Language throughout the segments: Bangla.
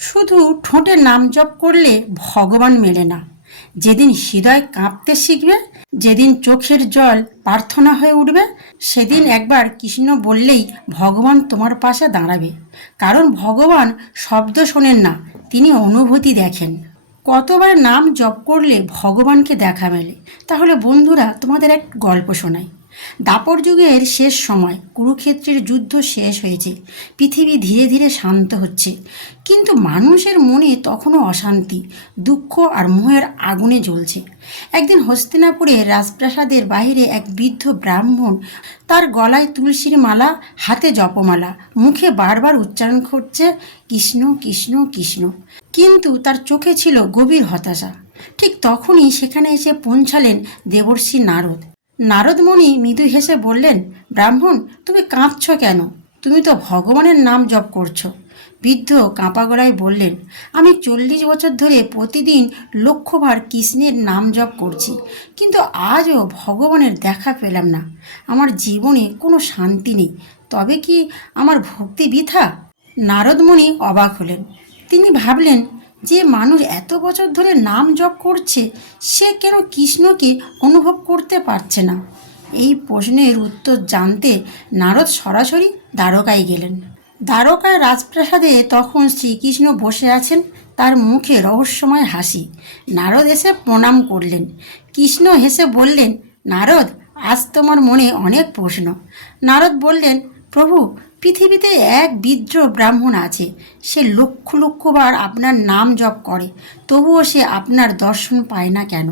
শুধু ঠোঁটে নাম জপ করলে ভগবান মেলে না। যেদিন হৃদয় কাঁপতে শিখবে, যেদিন চোখের জল প্রার্থনা হয়ে উঠবে, সেদিন একবার কৃষ্ণ বললেই ভগবান তোমার পাশে দাঁড়াবে। কারণ ভগবান শব্দ শোনেন না, তিনি অনুভূতি দেখেন। কতবার নাম জপ করলে ভগবানকে দেখা মেলে? তাহলে বন্ধুরা, তোমাদের এক গল্প শোনাই। দাপর যুগের শেষ সময় কুরুক্ষেত্রের যুদ্ধ শেষ হয়েছে, পৃথিবী ধীরে ধীরে শান্ত হচ্ছে, কিন্তু মানুষের মনে তখনও অশান্তি, দুঃখ আর মোহের আগুনে জ্বলছে। একদিন হস্তিনাপুরের রাজপ্রাসাদের বাইরে এক বৃদ্ধ ব্রাহ্মণ, তার গলায় তুলসীর মালা, হাতে জপমালা, মুখে বারবার উচ্চারণ করছে কৃষ্ণ কৃষ্ণ কৃষ্ণ, কিন্তু তার চোখে ছিল গভীর হতাশা। ঠিক তখনই সেখানে এসে পৌঁছালেন দেবর্ষি নারদ। নারদমণি মৃদু হেসে বললেন, ব্রাহ্মণ, তুমি কাঁদছ কেন? তুমি তো ভগবানের নাম জপ করছো। বৃদ্ধ কাঁপা গলায় বললেন, আমি 40 বছর ধরে প্রতিদিন লক্ষবার কৃষ্ণের নাম জপ করছি, কিন্তু আজও ভগবানের দেখা পেলাম না। আমার জীবনে কোনো শান্তি নেই। তবে কি আমার ভক্তি বৃথা? নারদমণি অবাক হলেন। তিনি ভাবলেন, যে মানুষ এত বছর ধরে নাম জপ করছে, সে কেন কৃষ্ণকে অনুভব করতে পারছে না? এই প্রশ্নের উত্তর জানতে নারদ সরাসরি দ্বারকায় গেলেন। দ্বারকার রাজপ্রাসাদে তখন শ্রীকৃষ্ণ বসে আছেন, তার মুখে রহস্যময় হাসি। নারদ এসে প্রণাম করলেন। কৃষ্ণ হেসে বললেন, নারদ, আজ তোমার মনে অনেক প্রশ্ন। নারদ বললেন, প্রভু, পৃথিবীতে এক বিদ্র ব্রাহ্মণ আছে, সে লক্ষ লক্ষবার আপনার নাম জপ করে, তবুও সে আপনার দর্শন পায় না কেন?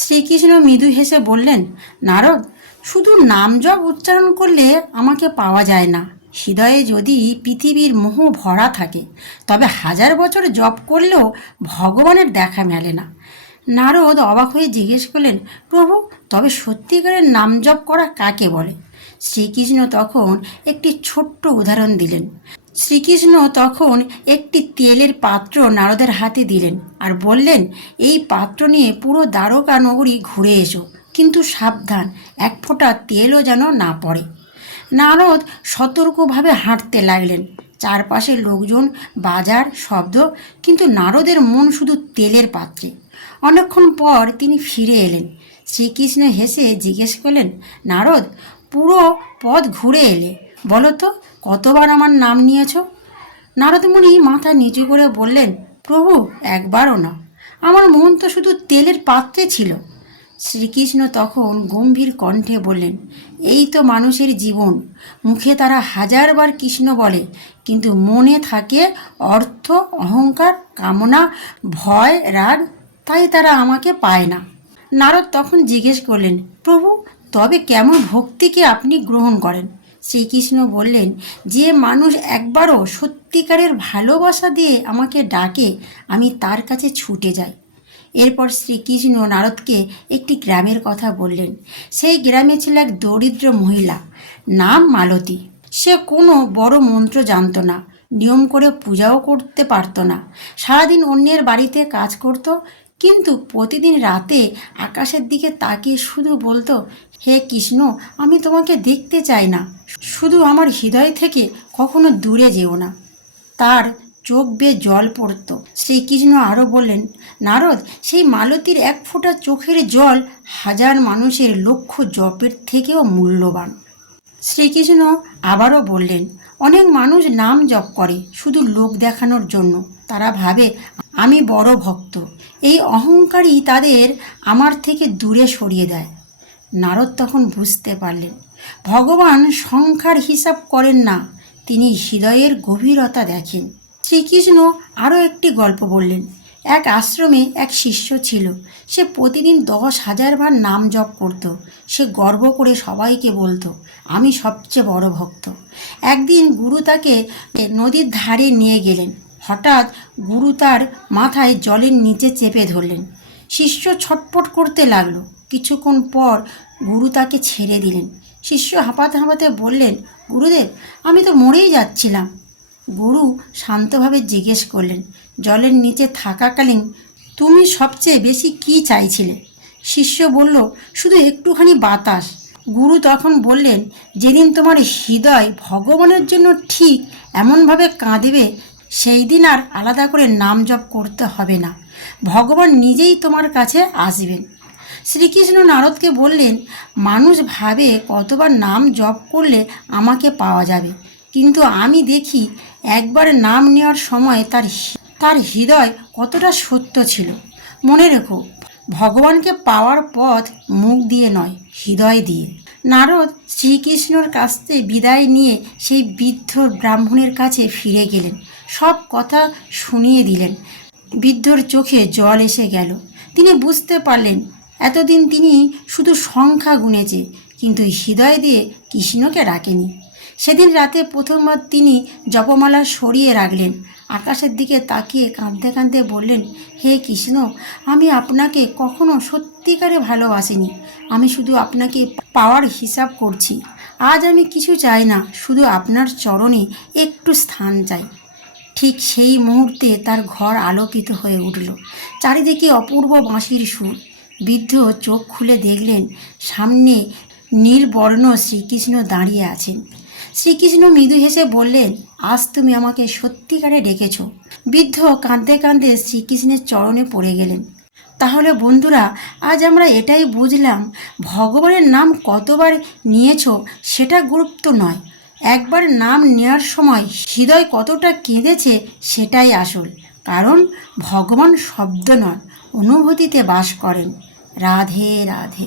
শ্রীকৃষ্ণ মৃদু হেসে বললেন, নারদ, শুধু নাম জপ উচ্চারণ করলে আমাকে পাওয়া যায় না। হৃদয়ে যদি পৃথিবীর মোহ ভরা থাকে, তবে 1000 বছর জপ করলেও ভগবানের দেখা মেলে না। নারদ অবাক হয়ে জিজ্ঞেস করলেন, প্রভু, তবে সত্যিকারের নাম জপ করা কাকে বলে? শ্রীকৃষ্ণ তখন একটি ছোট্ট উদাহরণ দিলেন। শ্রীকৃষ্ণ তখন একটি তেলের পাত্র নারদের হাতে দিলেন আর বললেন, এই পাত্র নিয়ে পুরো দ্বারকা নগরী ঘুরে এসো, কিন্তু সাবধান, এক ফোঁটা তেলও যেন না পড়ে। নারদ সতর্কভাবে হাঁটতে লাগলেন। চারপাশের লোকজন, বাজার, শব্দ, কিন্তু নারদের মন শুধু তেলের পাত্রে। অনেকক্ষণ পর তিনি ফিরে এলেন। শ্রীকৃষ্ণ হেসে জিজ্ঞেস করলেন, নারদ, পুরো পথ ঘুরে এলে, বলো তো কতবার আমার নাম নিয়েছ? নারদমুনি মাথা নিচু করে বললেন, প্রভু, একবারও না। আমার মন তো শুধু তেলের পাত্রে ছিল। শ্রীকৃষ্ণ তখন গম্ভীর কণ্ঠে বললেন, এই তো মানুষের জীবন। মুখে তারা 1000বার কৃষ্ণ বলে, কিন্তু মনে থাকে অর্থ, অহংকার, কামনা, ভয়, রাগ, তাই তারা আমাকে পায় না। নারদ তখন জিজ্ঞেস করলেন, প্রভু, তবে কেমন ভক্তিকে আপনি গ্রহণ করেন? শ্রীকৃষ্ণ বললেন, যে মানুষ একবারও সত্যিকারের ভালোবাসা দিয়ে আমাকে ডাকে, আমি তার কাছে ছুটে যাই। এরপর শ্রীকৃষ্ণ নারদকে একটি গ্রামের কথা বললেন। সেই গ্রামে ছিল এক দরিদ্র মহিলা, নাম মালতী। সে কোনো বড় মন্ত্র জানত না, নিয়ম করে পূজাও করতে পারত না। সারাদিন অন্যের বাড়িতে কাজ করত, কিন্তু প্রতিদিন রাতে আকাশের দিকে তাকিয়ে শুধু বলতো, হে কৃষ্ণ, আমি তোমাকে দেখতে চাই না, শুধু আমার হৃদয় থেকে কখনো দূরে যেও না। তার চোখ বেয়ে জল পড়ত। শ্রীকৃষ্ণ আরও বললেন, নারদ, সেই মালতীর এক ফোঁটা চোখের জল 1000 মানুষের লক্ষ জপের থেকেও মূল্যবান। শ্রীকৃষ্ণ আবারও বললেন, অনেক মানুষ নাম জপ করে শুধু লোক দেখানোর জন্য। তারা ভাবে আমি বড় ভক্ত। এই অহংকারই তাদের আমার থেকে দূরে সরিয়ে দেয়। নারদ তখন বুঝতে পারলেন, ভগবান সংখ্যার হিসাব করেন না, তিনি হৃদয়ের গভীরতা দেখেন। শ্রীকৃষ্ণ আরও একটি গল্প বললেন। এক আশ্রমে এক শিষ্য ছিল। সে প্রতিদিন 10,000 বার নাম জপ করত। সে গর্ব করে সবাইকে বলতো, আমি সবচেয়ে বড় ভক্ত। একদিন গুরু তাকে নদীর ধারে নিয়ে গেলেন। হঠাৎ গুরু তার মাথায় জলের নিচে চেপে ধরলেন। শিষ্য ছটফট করতে লাগলো। কিছুক্ষণ পর গুরু তাকে ছেড়ে দিলেন। শিষ্য হাঁপাতে হাঁপাতে বললেন, গুরুদেব, আমি তো মরেই যাচ্ছিলাম। গুরু শান্তভাবে জিজ্ঞেস করলেন, জলের নিচে থাকাকালীন তুমি সবচেয়ে বেশি কী চাইছিলে? শিষ্য বলল, শুধু একটুখানি বাতাস। গুরু তখন বললেন, যেদিন তোমার হৃদয় ভগবানের জন্য ঠিক এমনভাবে কাঁদবে সেই দিন আর আলাদা করে নাম জপ করতে হবে না, ভগবান নিজেই তোমার কাছে আসবেন। শ্রীকৃষ্ণ নারদকে বললেন, মানুষ ভাবে কতবার নাম জপ করলে আমাকে পাওয়া যাবে, কিন্তু আমি দেখি একবার নাম নেওয়ার সময় তার হৃদয় কতটা সত্য ছিল। মনে রেখো, ভগবানকে পাওয়ার পথ মুখ দিয়ে নয়, হৃদয় দিয়ে। নারদ শ্রীকৃষ্ণর কাছ থেকে বিদায় নিয়ে সেই বৃদ্ধ ব্রাহ্মণের কাছে ফিরে গেলেন, সব কথা শুনিয়ে দিলেন। বৃদ্ধর চোখে জল এসে গেল। তিনি বুঝতে পারলেন এতদিন তিনি শুধু সংখ্যা গুনেছে, কিন্তু হৃদয় দিয়ে কৃষ্ণকে রাখেনি। সেদিন রাতে প্রথমবার তিনি জপমালা সরিয়ে রাখলেন, আকাশের দিকে তাকিয়ে কাঁদতে কাঁদতে বললেন, হে কৃষ্ণ, আমি আপনাকে কখনো সত্যিকারে ভালোবাসিনি, আমি শুধু আপনাকে পাওয়ার হিসাব করছি। আজ আমি কিছু চাই না, শুধু আপনার চরণে একটু স্থান চাই। ঠিক সেই মুহূর্তে তার ঘর আলোকিত হয়ে উঠল, চারিদিকে অপূর্ব বাঁশির সুর। বৃদ্ধ চোখ খুলে দেখলেন সামনে নীলবর্ণ শ্রীকৃষ্ণ দাঁড়িয়ে আছেন। শ্রীকৃষ্ণ মৃদু হেসে বললেন, আজ তুমি আমাকে সত্যিকারে ডেকেছ। বৃদ্ধ কাঁদতে কাঁদতে শ্রীকৃষ্ণের চরণে পড়ে গেলেন। তাহলে বন্ধুরা, আজ আমরা এটাই বুঝলাম, ভগবানের নাম কতবার নিয়েছ সেটা গুরুত্ব নয়, একবার নাম নেওয়ার সময় হৃদয় কতটা কেঁদেছে সেটাই আসল। কারণ ভগবান শব্দ নয়, অনুভূতিতে বাস করেন। রাধে রাধে।